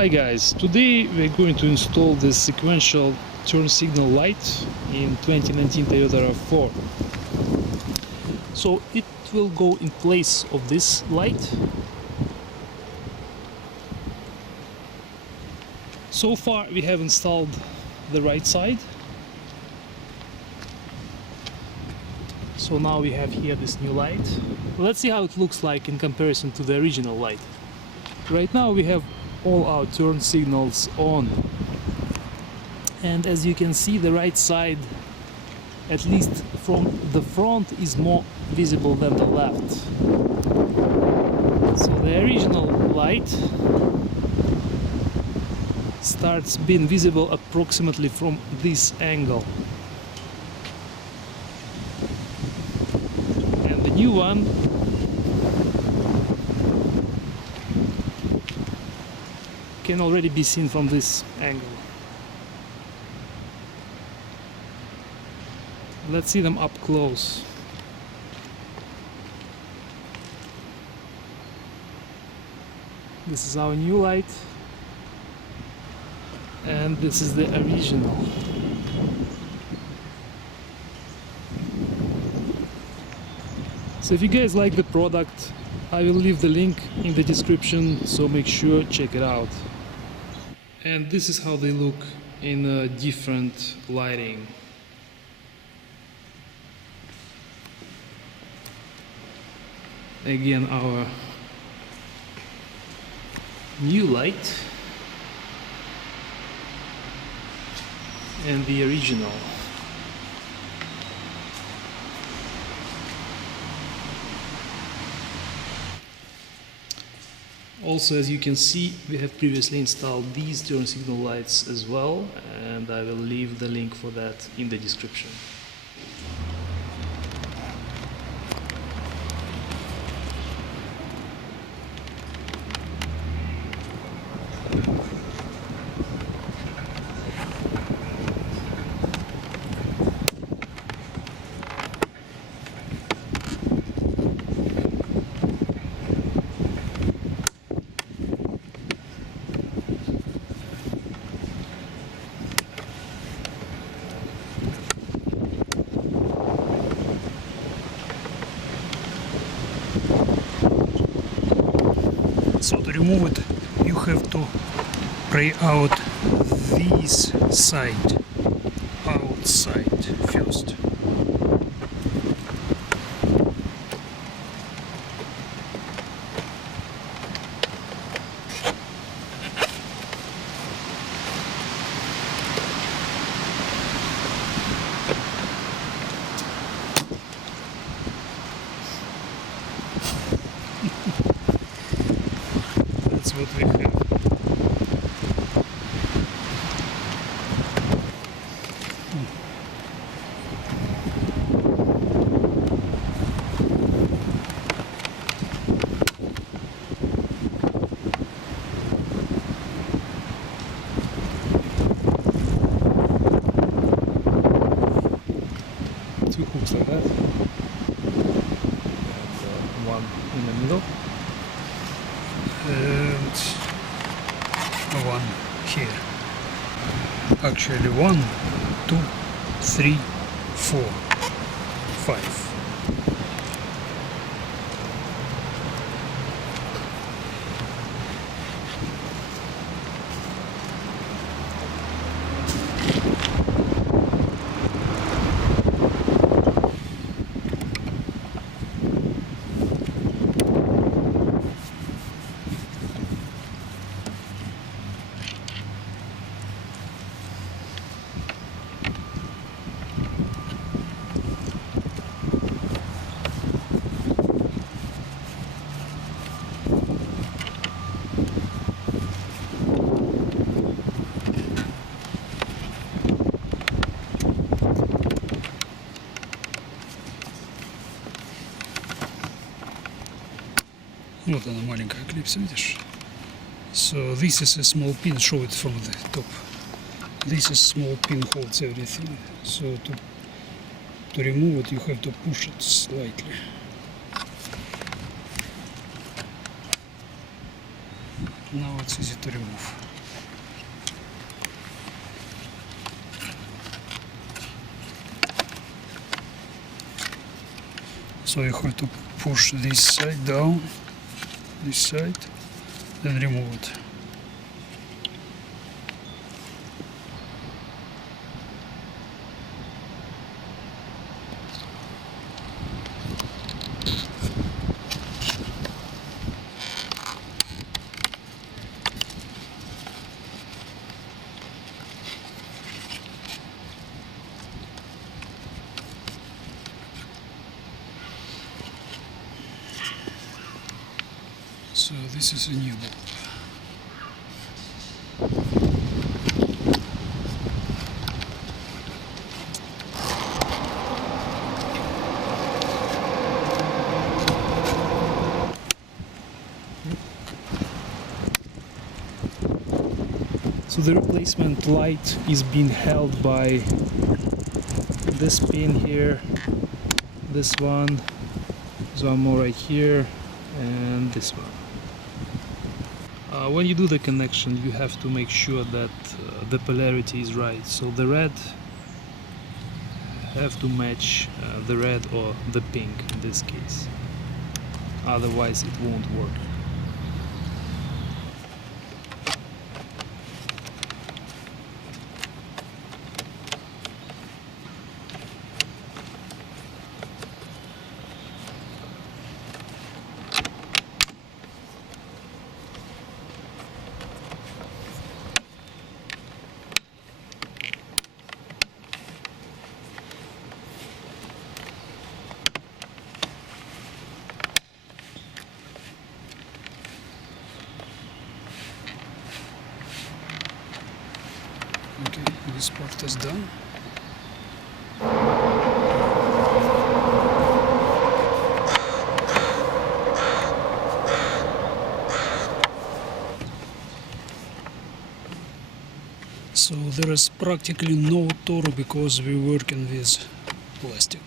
Hi guys, today we're going to install this sequential turn signal light in 2019 Toyota RAV4. So it will go in place of this light. So far we have installed the right side. So now we have here this new light. Let's see how it looks like in comparison to the original light. Right now we have all our turn signals on, and as you can see, the right side, at least from the front, is more visible than the left. So the original light starts being visible approximately from this angle, and the new one can already be seen from this angle. Let's see them up close. This is our new light, and this is the original. So if you guys like the product, I will leave the link in the description, so make sure check it out. And this is how they look in different lighting. Again, our new light and the original. Also, as you can see, we have previously installed these turn signal lights as well, and I will leave the link for that in the description. So to remove it, you have to pry out this side, outside first. That's what we have. Two hooks like that, and one in the middle, and one here. Actually 1, 2, 3, 4, 5. Вот она, маленькая клипса, видишь? So this is a small pin, show it from the top. This is small pin, holds everything. So to remove it, you have to push it slightly. Now it's easy to remove. So you have to push this side down, this side, then remove it. So this is a new bulb. So the replacement light is being held by this pin here, this one, there's one more right here, and this one. When you do the connection, you have to make sure that the polarity is right. So the red have to match the red or the pink in this case. Otherwise it won't work. Okay, this part is done. So there is practically no torque because we're working with plastic.